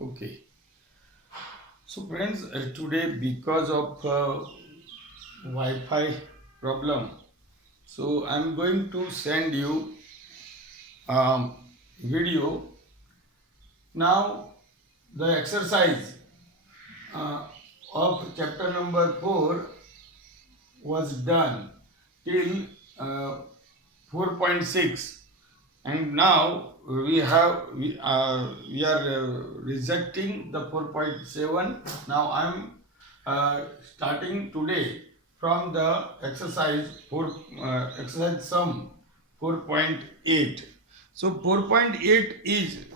Okay. So friends, today because of Wi-Fi problem, so I'm going to send you video. Now the exercise of chapter number 4 was done till uh, 4.6, and now we are rejecting the 4.7. Now I'm starting today from the exercise sum 4.8. So 4.8 is,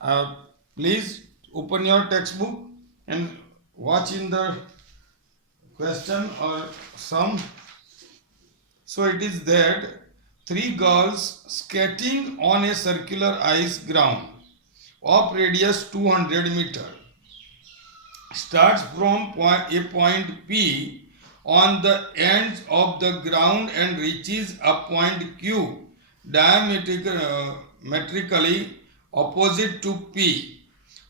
uh, please open your textbook and watch in the question or sum. So it is that three girls skating on a circular ice ground of radius 200 meter starts from a point P on the ends of the ground and reaches a point Q diametrically opposite to P.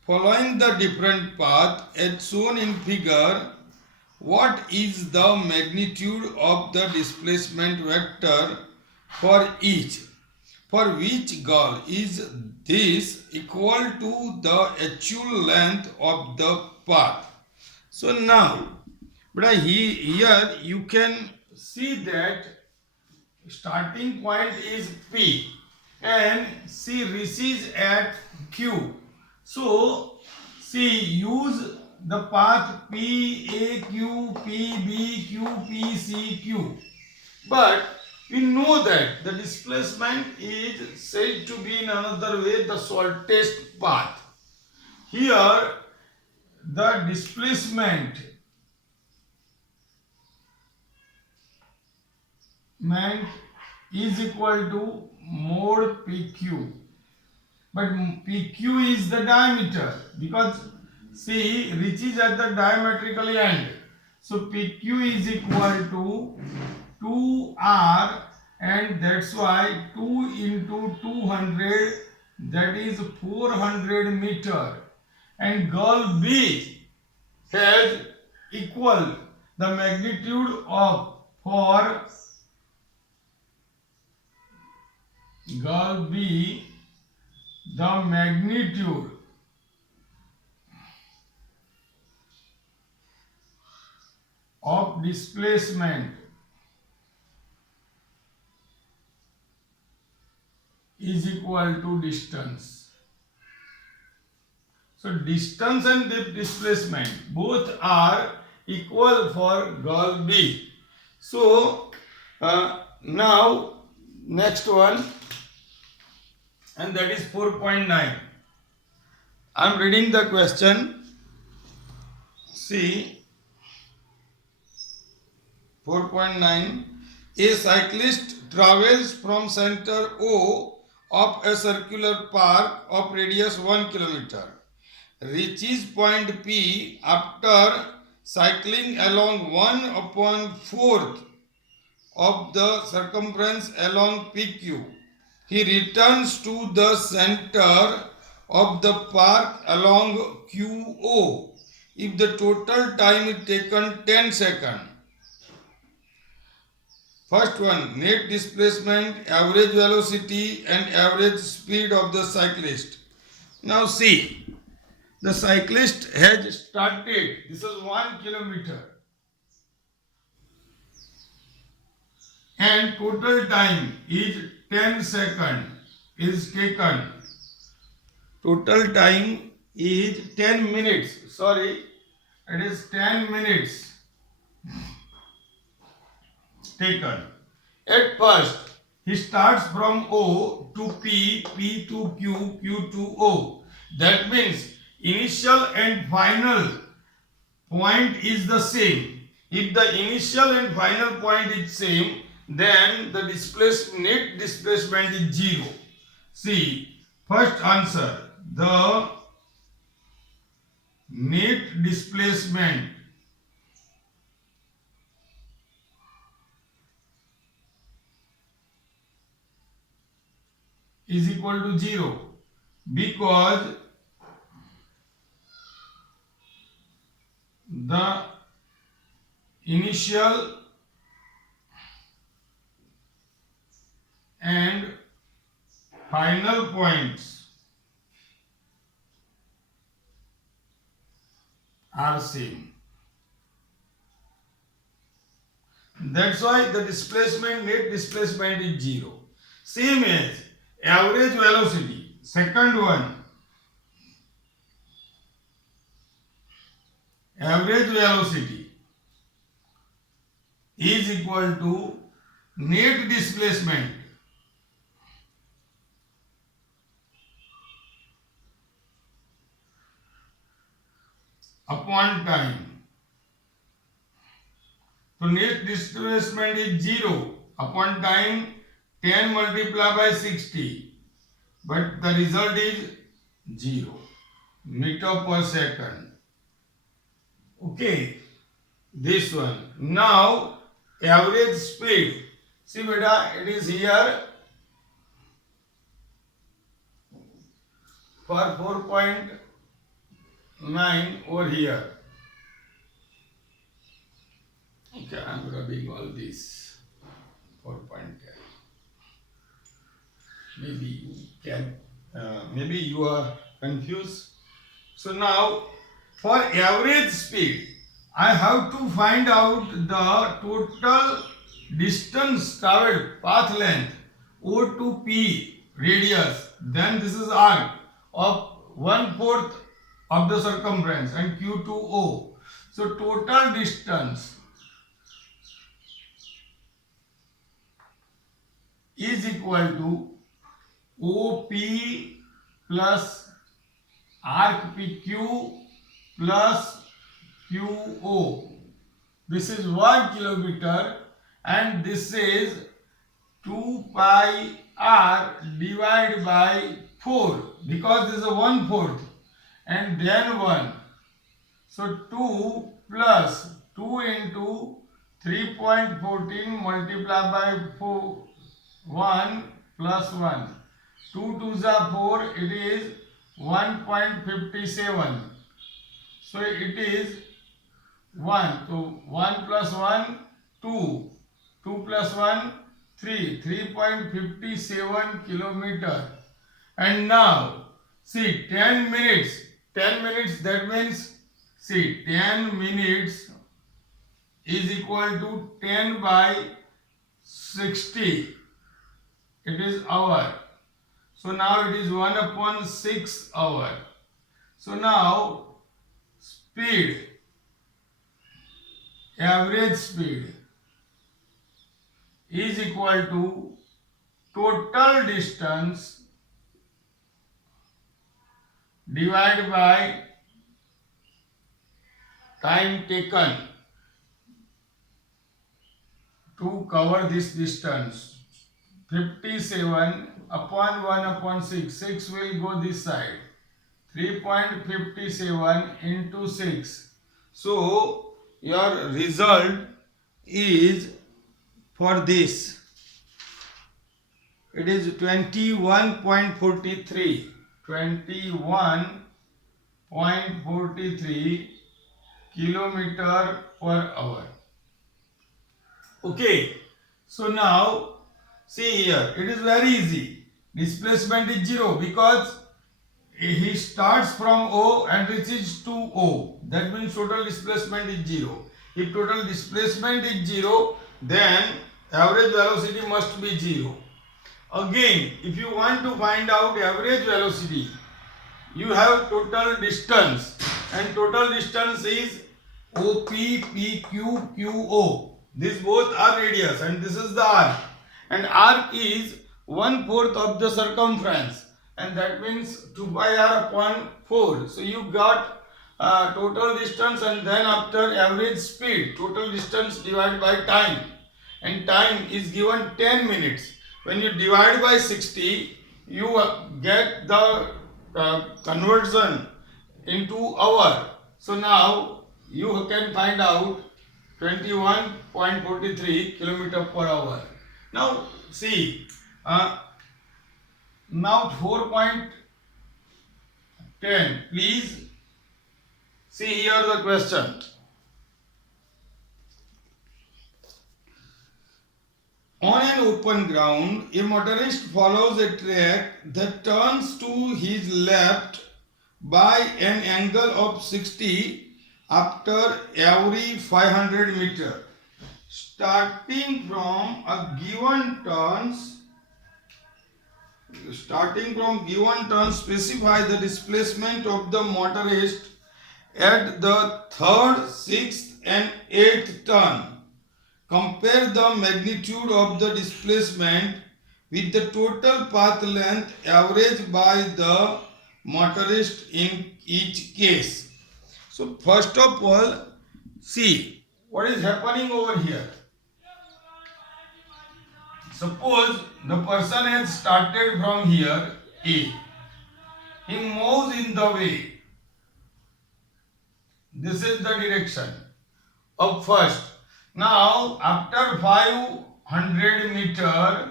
Following the different path as shown in figure, what is the magnitude of the displacement vector for each? For which girl is this equal to the actual length of the path? So now, but here you can see that starting point is P and C reaches at Q. So see, use the path P A Q P B Q P C Q. But we know that the displacement is said to be in another way the shortest path. Here the displacement is equal to mod PQ. But PQ is the diameter because C reaches at the diametrical end. So PQ is equal to 2R, and that's why 2 into 200, that is 400 meter. And girl B has equal the magnitude of for girl B, the magnitude of displacement is equal to distance. So distance and displacement both are equal for girl B. So now next one, and that is 4.9. I am reading the question. See 4.9. A cyclist travels from center O of a circular park of radius 1 kilometer, reaches point P after cycling along 1 upon 4th of the circumference along PQ. He returns to the center of the park along QO if the total time is taken 10 seconds. First one, net displacement, average velocity and average speed of the cyclist. Now see, the cyclist has started, this is 1 kilometer, and total time is 10 seconds is taken. Total time is 10 minutes, sorry, it is 10 minutes taken. At first, he starts from O to P, P to Q, Q to O. That means initial and final point is the same. If the initial and final point is same, then the net displacement is 0. See, first answer, the net displacement is equal to 0 because the initial and final points are same. That's why the displacement, net displacement is zero. Same as average velocity. Second one, average velocity is equal to net displacement upon time. So net displacement is 0 upon time 10 multiplied by 60, but the result is 0 meter per second. Okay, this one. Now average speed. See beta, it is here for 4.9 over here. Okay, I am rubbing all this 4.10. Maybe you can, maybe you are confused. So now, for average speed, I have to find out the total distance traveled, path length, O to P radius. Then this is arc of 1/4 of the circumference and Q to O. So total distance is equal to OP plus arc PQ plus QO. This is 1 kilometer and this is 2 pi r divided by 4 because this is a 1/4 and then 1. So 2 plus 2 into 3.14 multiplied by 4, 1 plus 1. 2 2s are 4, it is 1.57. So it is 1. So 1 plus 1, 2. 2 plus 1, 3. 3.57 kilometer. And now, see 10 minutes. 10 minutes, that means, see 10 minutes is equal to 10 by 60. It is hour. So now it is 1 upon 6 hour. So now speed, average speed is equal to total distance divided by time taken to cover this distance. 57 upon 1 upon 6. 6 will go this side. 3.57 into 6. So your result is for this. It is 21.43. 21.43 kilometer per hour. Okay. So now see here, it is very easy. Displacement is 0 because he starts from O and reaches to O. That means total displacement is 0. If total displacement is 0, then average velocity must be 0. Again, if you want to find out average velocity, you have total distance and total distance is OP, PQ, QO. These both are radius and this is the arc. And arc is 1/4 of the circumference and that means 2 pi r upon 4. So you got total distance and then after average speed, total distance divided by time, and time is given 10 minutes. When you divide by 60, you get the conversion into hour. So now you can find out 21.43 kilometer per hour. Now see, now 4.10. Please see here the question. On an open ground, a motorist follows a track that turns to his left by an angle of 60 after every 500 meter. Starting from given turns, specify the displacement of the motorist at the third, sixth, and eighth turn. Compare the magnitude of the displacement with the total path length averaged by the motorist in each case. So first of all, see what is happening over here. Suppose the person has started from here A. He moves in the way. This is the direction of first. Now after 500 meter,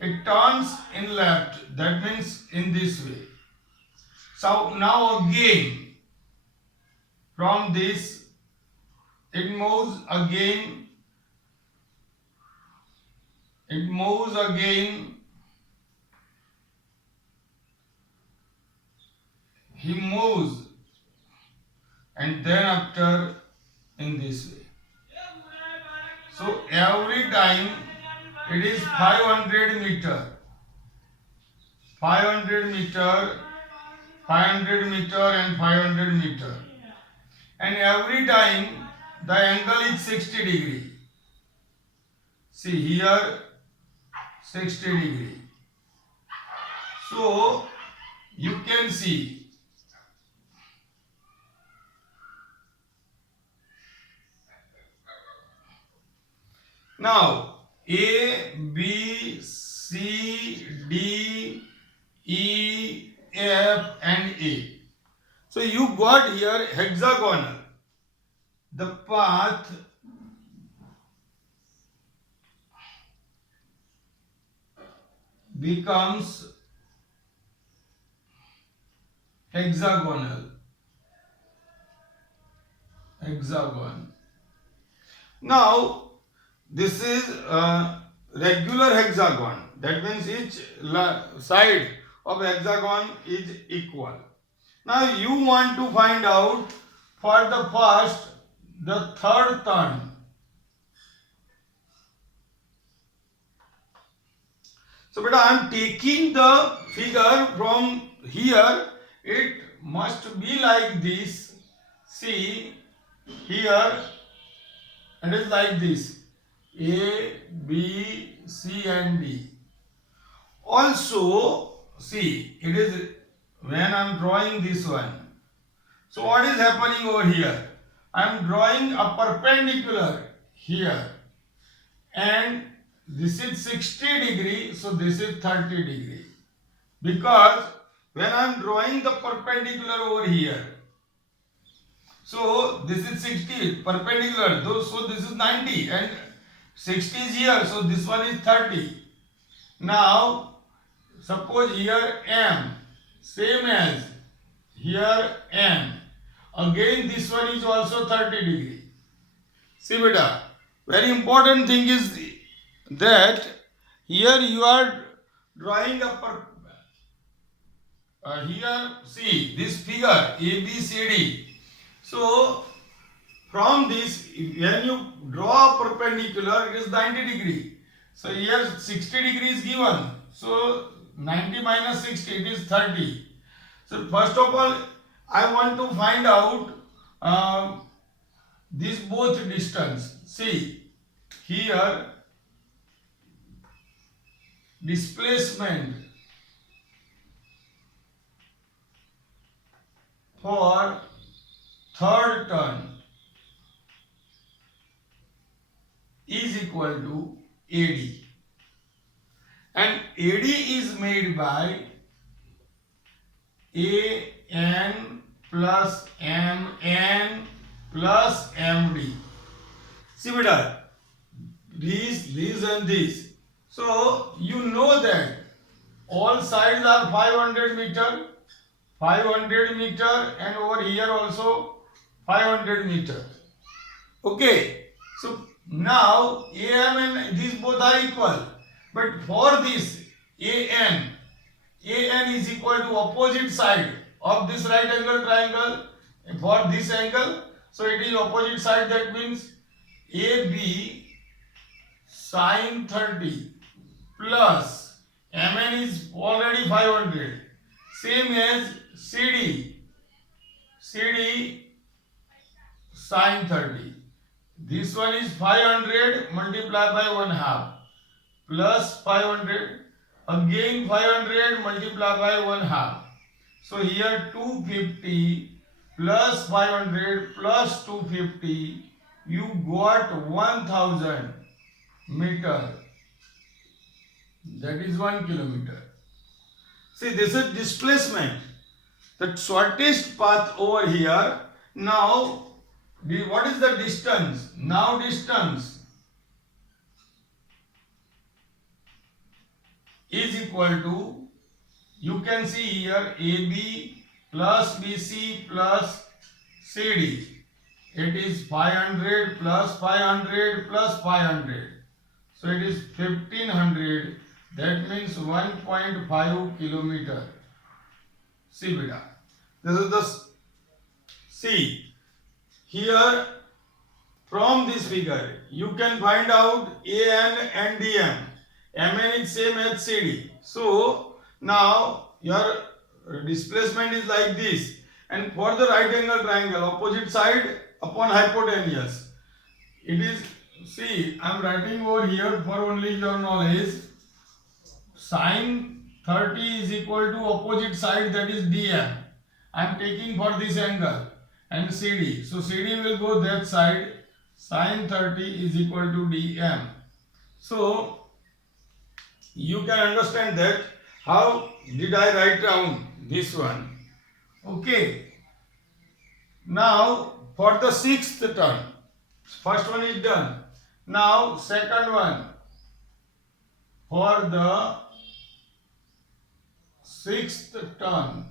it turns in left. That means in this way. So now again from this it moves again. It moves again. He moves, and then after in this way. So every time it is 500 meter, 500 meter, 500 meter and 500 meter, and every time the angle is 60 degree. See here 60 degree. So you can see now A, B, C, D, E, F and A. So you got here hexagonal. The path becomes hexagonal. Hexagon. Now this is a regular hexagon. That means each side of hexagon is equal. Now you want to find out for the first, the third turn. So beta, I am taking the figure from here. It must be like this. See here it is like this. A, B, C and D. Also see it is when I am drawing this one. So what is happening over here? I am drawing a perpendicular here, and this is 60 degree, so this is 30 degree. Because when I am drawing the perpendicular over here, so this is 60 perpendicular, so this is 90 and 60 is here, so this one is 30. Now suppose here M, same as here M. Again this one is also 30 degree. See beta, very important thing is that here you are drawing a here see this figure A, B, C, D. So from this, when you draw a perpendicular, it is 90 degree. So here 60 degree is given. So 90 minus 60, it is 30. So first of all, I want to find out this both distance. See here displacement for third turn is equal to AD, and AD is made by AN plus MN plus MD. See beta, these and these. So you know that all sides are 500 meter, 500 meter, and over here also 500 meter. Okay, so Now AM and these both are equal, but for this AN is equal to opposite side of this right angle triangle for this angle. So it is opposite side, that means AB sin 30 plus MN is already 500, same as CD sin 30. This one is 500 multiplied by 1 half plus 500, again 500 multiplied by 1 half. So here 250 plus 500 plus 250, you got 1000 meter. That is 1 kilometer. See, this is displacement. The shortest path over here. Now, what is the distance? Now distance is equal to, you can see here, AB plus BC plus CD. It is 500 plus 500 plus 500. So it is 1500. That means 1.5 kilometer. See beta. This is the C. Here from this figure you can find out AN and DM. MN is same as CD. So now your displacement is like this. And for the right angle triangle, opposite side upon hypotenuse, it is, see, I am writing over here for only your knowledge, sin 30 is equal to opposite side, that is DM. I am taking for this angle, and CD. So CD will go that side. Sin 30 is equal to DM. So you can understand that how did I write down this one. Okay. Now for the sixth turn, first one is done. Now second one, for the sixth turn,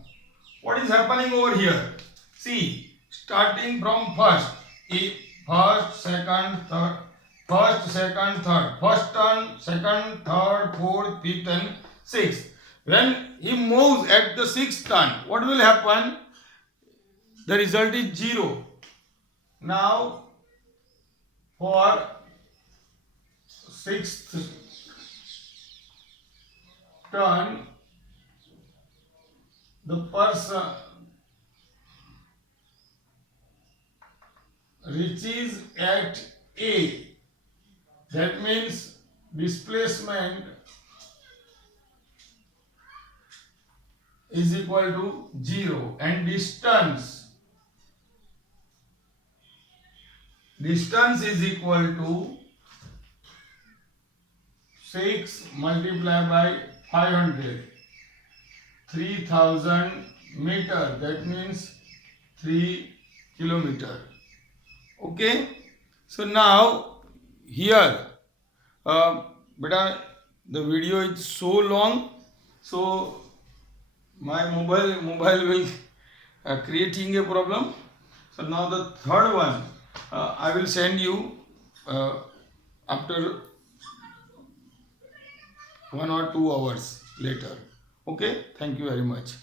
what is happening over here? See, starting from first, second, third, first, second, third, first turn, second, third, fourth, fifth and sixth. When he moves at the sixth turn, what will happen? The result is 0. Now for sixth turn, the person reaches at A. That means displacement is equal to 0, and distance is equal to 6 multiplied by 500, 3000 meter. That means 3 kilometer. Okay. So now here, beta, the video is so long, so my mobile will creating a problem. So now the third one, I will send you after 1 or 2 hours later. Okay. Thank you very much.